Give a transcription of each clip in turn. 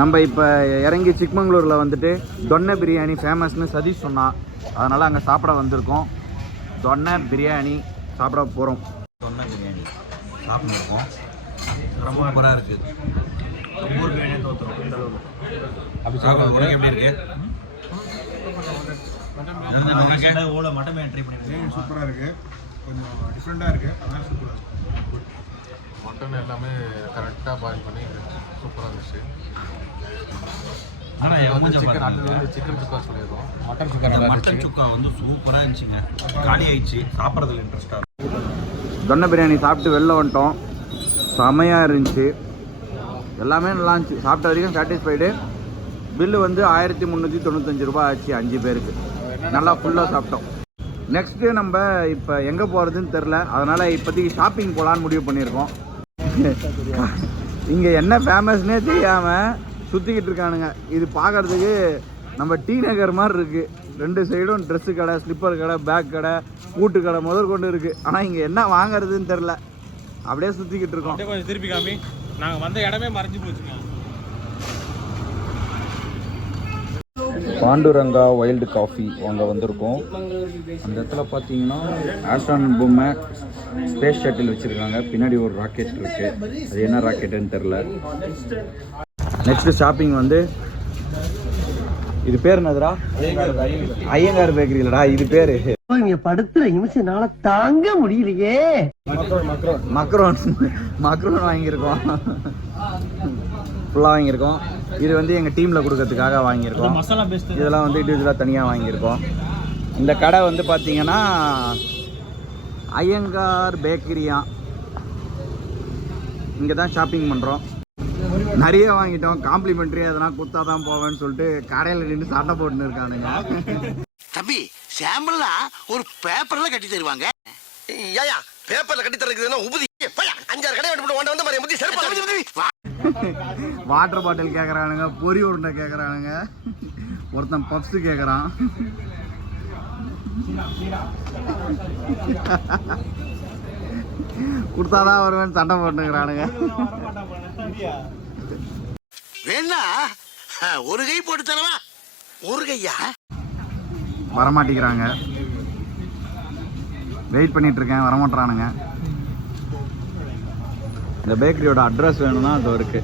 நம்ம இப்போ இறங்கி சிக்மங்களூரில் வந்துட்டு தொன்னை பிரியாணி ஃபேமஸ்னு சதீஷ் சொன்னான். அதனால் அங்கே சாப்பிட வந்திருக்கோம். தொன்னை பிரியாணி சாப்பிட போகிறோம். தொன்னை பிரியாணி சாப்பிட்ருக்கோம். ரொம்ப சூப்பராக இருக்குது. ஒவ்வொரு பிரியாணியும் தோற்றுரும் இந்த அளவுக்கு. அப்படி சாப்பிட்றது எப்படி இருக்குது? மட்டன் பிரியாணி ட்ரை பண்ணியிருக்கேன். சூப்பராக இருக்குது. கொஞ்சம் டிஃப்ரெண்ட்டாக இருக்குது. அதனால் சூப்பராக இருக்குது. மட்டன் எல்லாமே கரெக்டாக பாயில் பண்ணி சூப்பராக இருந்துச்சு. சிக்கன் சுக்கா சொல்லியிருக்கோம். மட்டன் சுக்கா வந்து சூப்பராக இருந்துச்சுங்க. காலி ஆயிடுச்சு. சாப்பிட்றதுல இன்ட்ரெஸ்டாக தொன்னை பிரியாணி சாப்பிட்டு வெளில வந்துட்டோம். செமையாக இருந்துச்சு. எல்லாமே நல்லா இருந்துச்சு. சாப்பிட்ட வரைக்கும் சாட்டிஸ்ஃபைடு. பில்லு வந்து 1395 ரூபா ஆச்சு 5 பேருக்கு. நல்லா ஃபுல்லாக சாப்பிட்டோம். நெக்ஸ்ட்டு நம்ம இப்போ எங்கே போகிறதுன்னு தெரில. அதனால் இப்போதைக்கு ஷாப்பிங் போகலான்னு முடிவு பண்ணியிருக்கோம். இங்கே என்ன ஃபேமஸ்னே தெரியாமல் சுற்றிக்கிட்டு இருக்கானுங்க. இது பார்க்குறதுக்கு நம்ம டி நகர் மாதிரி இருக்குது. 2 சைடும் ட்ரெஸ்ஸு கடை, ஸ்லிப்பர் கடை, பேக் கடை, பூட்டு கடை முதற்கொண்டு இருக்குது. ஆனால் இங்கே என்ன வாங்குறதுன்னு தெரில. அப்படியே சுற்றிக்கிட்டு இருக்கோம். கொஞ்சம் திருப்பி காமி. நாங்கள் வந்த இடமே மறைஞ்சு போச்சுங்க. பாண்டுரங்கா வைல்டு காஃபி அங்கே வந்திருக்கோம். அந்த இடத்துல பார்த்தீங்கன்னா ஆஸ்ட்ரான் பொம்மை ஸ்பேஸ் ஷட்டில் வச்சுருக்காங்க. பின்னாடி ஒரு ராக்கெட் இருக்குது. அது என்ன ராக்கெட்டுன்னு தெரில. நெக்ஸ்ட்டு ஷாப்பிங் வந்து இது பேர் என்னதுடா? ஐயங்கார் பேக்கரி இல்லடா, இது பேர். இங்க படுத்துற நிமிஷம்னால தாங்க முடியலையே. மக்ரோன் வாங்கியிருக்கோம். ஃபுல்லாக வாங்கியிருக்கோம். இது வந்து எங்கள் டீமில் கொடுக்கறதுக்காக வாங்கியிருக்கோம். இதெல்லாம் வந்து இண்டிவிஜுவலாக தனியாக வாங்கியிருக்கோம். இந்த கடை வந்து பார்த்தீங்கன்னா ஐயங்கார் பேக்கரியா. இங்கே தான் ஷாப்பிங் பண்ணுறோம். நிறைய வாங்கிட்டோம். காம்ப்ளிமெண்ட்ரி அதெல்லாம் கொடுத்தா தான் போவேன்னு சொல்லிட்டு கடையில் நின்று சட்டை போட்டுன்னு இருக்கானுங்க. தம்பி சாம்பிள்னா ஒரு பேப்பர்ல கட்டி தருவாங்க. ஏயா பேப்பர்ல கட்டி தரதுன்னா உபதி 5-6 கடை வந்து மாதிரி முதி செருப்பு. வாட்டர் பாட்டில் கேட்குறானுங்க, பொரி உருண்டை கேட்குறானுங்க, ஒருத்தன் பப்ஸு கேட்குறான். கொடுத்தாதான் வருவேன் சண்டை போட்டுக்கிறானுங்க. வேணா ஒரு கை போட்டு தரவா? ஒரு கையா வரமாட்டேங்கிறாங்க. வெயிட் பண்ணிட்டு இருக்கேன், வரமாட்டானுங்க. இந்த பேக்கரியோட அட்ரஸ் வேணும்னா அது இருக்கு.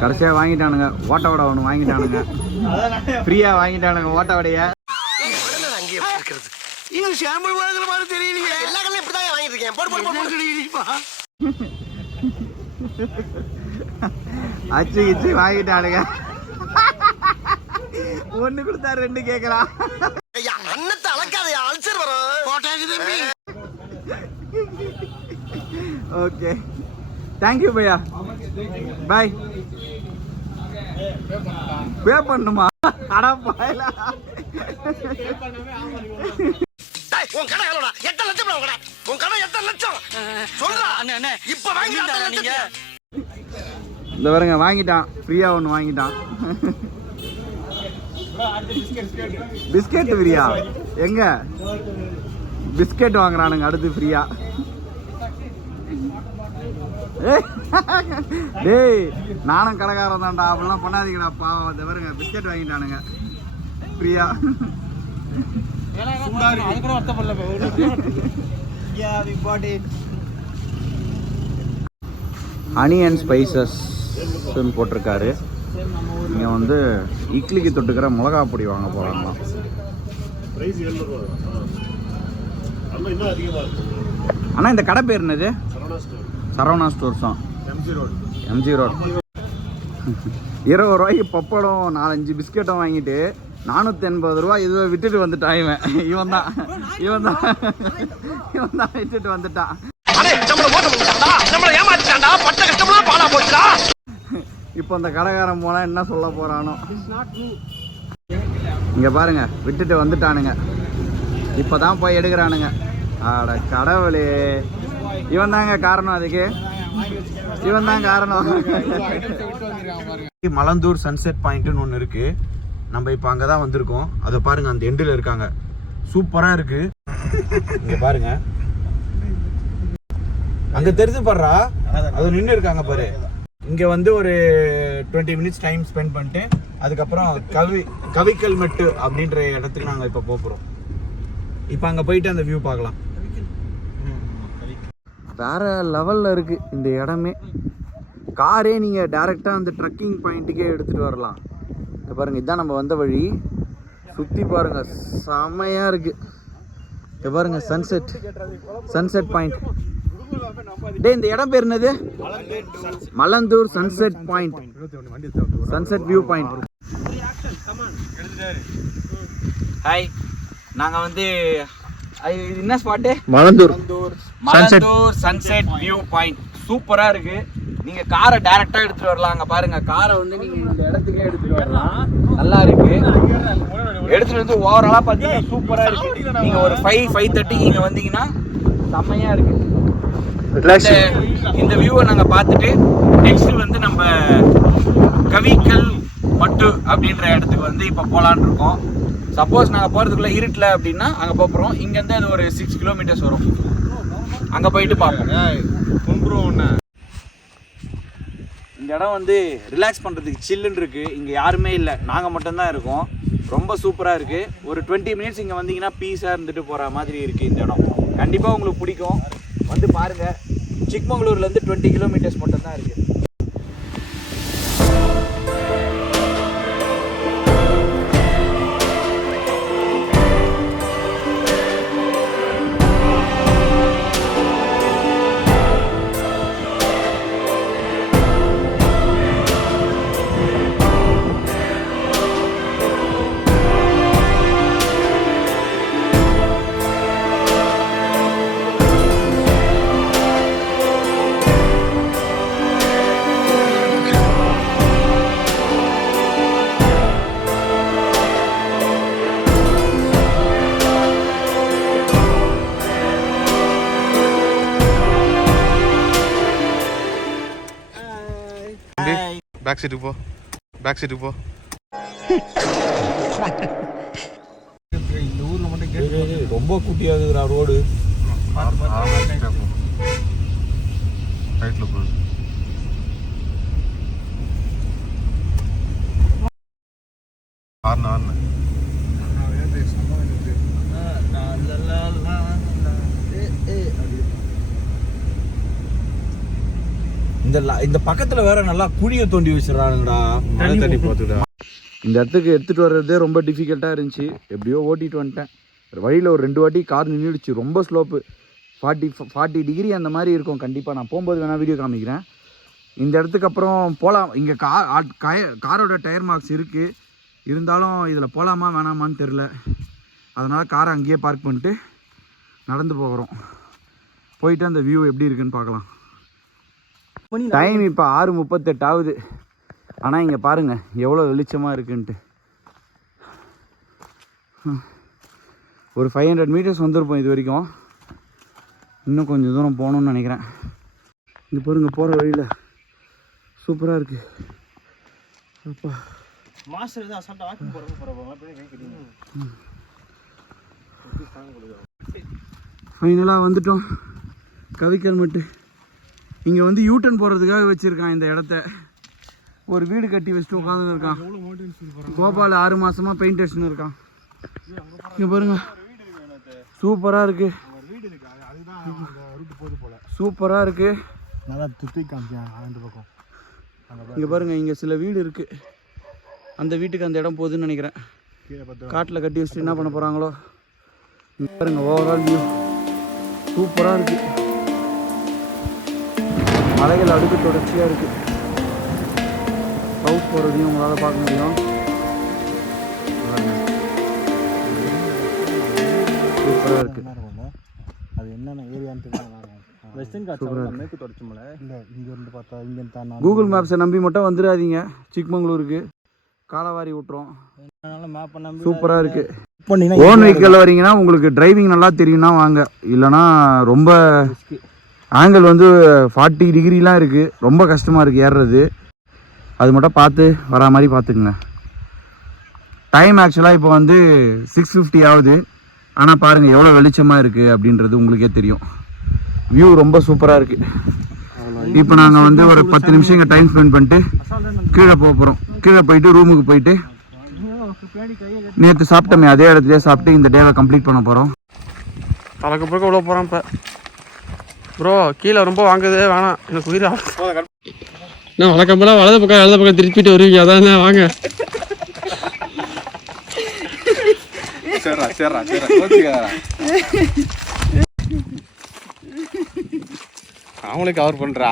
கடைசியாக வாங்கிட்டானுங்க ஓட்ட வடை ஒன்று வாங்கிட்டானுங்க. ஃப்ரீயா வாங்கிட்டானுங்க ஓட்ட வடைய. இன்னும் சாம்பிள் வாங்குற மாதிரி தெரியலையே. எல்லா கடையும் இப்படிதான் வாங்கிட்டு இருக்கேன். அச்சு கிச்சு வாங்கிட்டானுங்க. ஒண்ணு கொடுத்தா 2 கேக்குறான். அன்னத்தை அளக்காதையா, அல்சர் வரும். ஓகே, தேங்க்யூ பையா, பாய். பே பண்ணுமா? அடா பாயல. உன் கடை 8 லட்சம். உன் கடை 8 லட்சம் சொல்றா. இப்ப வாங்கிட்டான் நீங்க. இந்த பாருங்க வாங்கிட்டான். ஃப்ரீயா ஒன்று வாங்கிட்டான். பிஸ்கெட் ஃப்ரீயா? எங்க பிஸ்கெட் வாங்குறானுங்க அடுத்து ஃப்ரீயா? டேய் நானும் கடைக்காரன் தான்டா, அப்படிலாம் பண்ணாதீங்கடா பாவம். இந்த பாருங்க பிஸ்கெட் வாங்கிட்டானுங்க ஃப்ரீயா. ஹனி அண்ட் ஸ்பைசஸ் போட்டிருக்காரு. இங்கே வந்து இட்லிக்கு தொட்டுக்கிற மிளகா பொடி வாங்க போகிறாங்களாம். அண்ணா இந்த கடை பேர் என்னது? சரவணா ஸ்டோர்ஸ் தான், எம்ஜி ரோட். 20 ரூபாய்க்கு பப்படம் 4-5 பிஸ்கெட்டும் வாங்கிட்டு 480 ரூபா இதுவை விட்டுட்டு வந்துட்டான் இவன் தான் விட்டுட்டு வந்துட்டான். இப்போ அந்த கடைக்காரன் போனா என்ன சொல்ல போறானோ. இங்க பாருங்க விட்டுட்டு வந்துட்டானுங்க, இப்பதான் போய் எடுக்கிறானுங்க. ஆட கடவுளே, இவன் தாங்க காரணம், அதுக்கு இவன் தான் காரணம். மலந்தூர் சன்செட் பாயிண்ட்னு ஒன்று இருக்கு, நம்ம இப்போ அங்கே தான் வந்திருக்கோம். அதை பாருங்க, அந்த எண்டில் இருக்காங்க, சூப்பராக இருக்கு. இங்க பாருங்க, அங்கே தெரிஞ்சு பாடுறா, அது நின்று இருக்காங்க பாரு. இங்கே வந்து ஒரு 20 மினிட்ஸ் டைம் ஸ்பெண்ட் பண்ணிட்டு அதுக்கப்புறம் கவிக்கல் மெட்டு அப்படின்ற இடத்துக்கு நாங்கள் இப்போ போகிறோம். இப்போ அங்கே போயிட்டு அந்த வியூ பார்க்கலாம். வேற லெவலில் இருக்குது இந்த இடமே. காரே நீங்கள் டைரெக்டாக அந்த ட்ரக்கிங் பாயிண்ட்டுக்கே எடுத்துகிட்டு வரலாம். இப்போ பாருங்கள், இதுதான் நம்ம வந்த வழி. சுற்றி பாருங்கள், செம்மையாக இருக்குது. இப்போ பாருங்கள், சன்செட் பாயிண்ட். டே, இந்த இடம் பேர் என்னது? Malanthur sunset point, sunset view point. Hi, நாங்கள் வந்து என்ன spot? Malanthur sunset view point. சூப்பராக இருக்குது. நீங்கள் காரை டைரெக்டாக எடுத்துகிட்டு வரலாம். அங்கே பாருங்கள், காரை வந்து நீங்கள் இந்த இடத்துக்கே எடுத்துகிட்டு வரலாம். நல்லா இருக்குது. எடுத்துகிட்டு வந்து ஓவராலாக பார்த்தீங்கன்னா சூப்பராக இருக்குது. நீங்கள் ஒரு 5:30 இங்கே வந்தீங்கன்னா செம்மையாக இருக்குது. இந்த வியூவை நாங்கள் பார்த்துட்டு நெக்ஸ்ட் வந்து நம்ம கவிக்கல் மட்டு அப்படின்ற இடத்துக்கு வந்து இப்போ போகலான்னு இருக்கோம். சப்போஸ் நாங்கள் போகிறதுக்குள்ளே இருட்டில் அப்படின்னா அங்கே போகிறோம். இங்கேருந்து அது ஒரு 6 கிலோமீட்டர்ஸ் வரும். அங்கே போயிட்டு பார்ப்போம். இந்த இடம் வந்து ரிலாக்ஸ் பண்ணுறதுக்கு சில்லுன்னு இருக்குது. இங்கே யாருமே இல்லை, நாங்கள் மட்டும்தான் இருக்கோம். ரொம்ப சூப்பராக இருக்குது. ஒரு 20 மினிட்ஸ் இங்கே வந்தீங்கன்னா பீஸாக இருந்துட்டு போகிற மாதிரி இருக்குது இந்த இடம். கண்டிப்பாக உங்களுக்கு பிடிக்கும், வந்து பாருங்கள். சிக்மங்களூர்லேருந்து 20 கிலோமீட்டர்ஸ் மட்டும்தான் இருக்குது. பேக் சீட்டுக்கு போ. இந்த ஊர்ல மட்டும் ரொம்ப குட்டியாகுதுடா ரோடு. ரைட்ல போகுது. இந்த பக்கத்துல வேற நல்லா குழியை தோண்டி வச்சிடறானுங்கடா. தண்ணி போத்துடா. இந்த இடத்துக்கு எடுத்துட்டு வர்றதே ரொம்ப டிஃபிகல்ட்டா இருந்துச்சு. எப்படியோ ஓட்டிட்டு வந்துட்டேன். வழியில் ஒரு 2 வாட்டி கார் நின்றுடுச்சு. ரொம்ப ஸ்லோப்பு, 40 டிகிரி அந்த மாதிரி இருக்கும். கண்டிப்பாக நான் போகும்போது வேணால் வீடியோ காமிக்கிறேன். இந்த இடத்துக்கு அப்புறம் போகலாம். இங்கே காரோட டயர் மார்க்ஸ் இருக்குது. இருந்தாலும் இதில் போகலாமா வேணாமான்னு தெரில. அதனால் காரை அங்கேயே பார்க் பண்ணிட்டு நடந்து போகிறோம். போயிட்டு அந்த வியூ எப்படி இருக்குன்னு பார்க்கலாம். டைம் இப்போ 6:38 ஆகுது. ஆனால் இங்கே பாருங்கள் எவ்வளோ வெளிச்சமாக இருக்குன்ட்டு. ஒரு 500 மீட்டர்ஸ் வந்திருப்போம் இது வரைக்கும். இன்னும் கொஞ்சம் தூரம் போகணுன்னு நினைக்கிறேன். இங்கே பாருங்க, போகிற வழியில் சூப்பராக இருக்குது. அப்பா ஃபைனலாக வந்துட்டோம் கவிக்கல் மட்டு. இங்கே வந்து யூட்டன் போகிறதுக்காக வச்சுருக்கான் இந்த இடத்த. ஒரு வீடு கட்டி வச்சுட்டு உட்காந்து இருக்கான். கோபால் 6 மாதமாக பெயிண்ட் அடிச்சுன்னு இருக்கான். இங்கே பாருங்க, சூப்பராக இருக்குது. சூப்பராக இருக்குது. நல்லா துத்தி காமிச்சேன் அந்த பக்கம். இங்கே பாருங்கள், இங்கே சில வீடு இருக்குது. அந்த வீட்டுக்கு அந்த இடம் போகுதுன்னு நினைக்கிறேன். காட்டில் கட்டி வச்சுட்டு என்ன பண்ண போகிறாங்களோ. இங்கே பாருங்கள், ஓவரால் வியூ சூப்பராக இருக்குது. மலைகள் அடுக்கு தொடர்ச்சியாக இருக்குது. சவுத் போகிறதையும் உங்களால் பார்க்க முடியும். சூப்பராக இருக்குது. அது என்னென்ன ஏரியான்னு தெரியும். வெஸ்டர்ன் காட்ஸ் மேற்கு தொடர்ச்சி மலை இல்லை, இங்கேருந்து பார்த்தா இங்கேருந்து தான் கூகுள் மேப்ஸை நம்பி மட்டும் வந்துடாதீங்க. சிக்மங்களூருக்கு காலவாரி விட்டுரும். சூப்பராக இருக்குது. ஓன் வெஹிக்கிளில் வரீங்கன்னா உங்களுக்கு டிரைவிங் நல்லா தெரியும்னா வாங்க, இல்லைனா ரொம்ப ஆங்கிள் வந்து 40 டிகிரிலாம் இருக்குது, ரொம்ப கஷ்டமாக இருக்குது ஏறுறது. அது மட்டும் பார்த்து வரா மாதிரி பார்த்துக்குங்க. டைம் ஆக்சுவலாக இப்போ வந்து 6:50 ஆகுது. ஆனால் பாருங்கள் எவ்வளோ வெளிச்சமாக இருக்குது அப்படின்றது உங்களுக்கே தெரியும். வியூ ரொம்ப சூப்பராக இருக்குது. இப்போ நாங்கள் வந்து ஒரு 10 நிமிஷம் இங்கே டைம் ஸ்பெண்ட் பண்ணிட்டு கீழே போக போகிறோம். கீழே போயிட்டு ரூமுக்கு போயிட்டு நேற்று சாப்பிட்டோமே அதே இடத்துலேயே சாப்பிட்டு இந்த டேவை கம்ப்ளீட் பண்ண போகிறோம். தலைக்கு பிறகு உள்ள போகிறோம் இப்போ. ப்ரோ கீழே ரொம்ப வாங்குது, வேணாம் எனக்கு உயிரா. நான் வழக்கம் போல வலது பக்கம் திருப்பிட்டு வருவீங்க, அதான் வாங்க. சரிடா அவனுக்கு கவர் பண்ணுறா.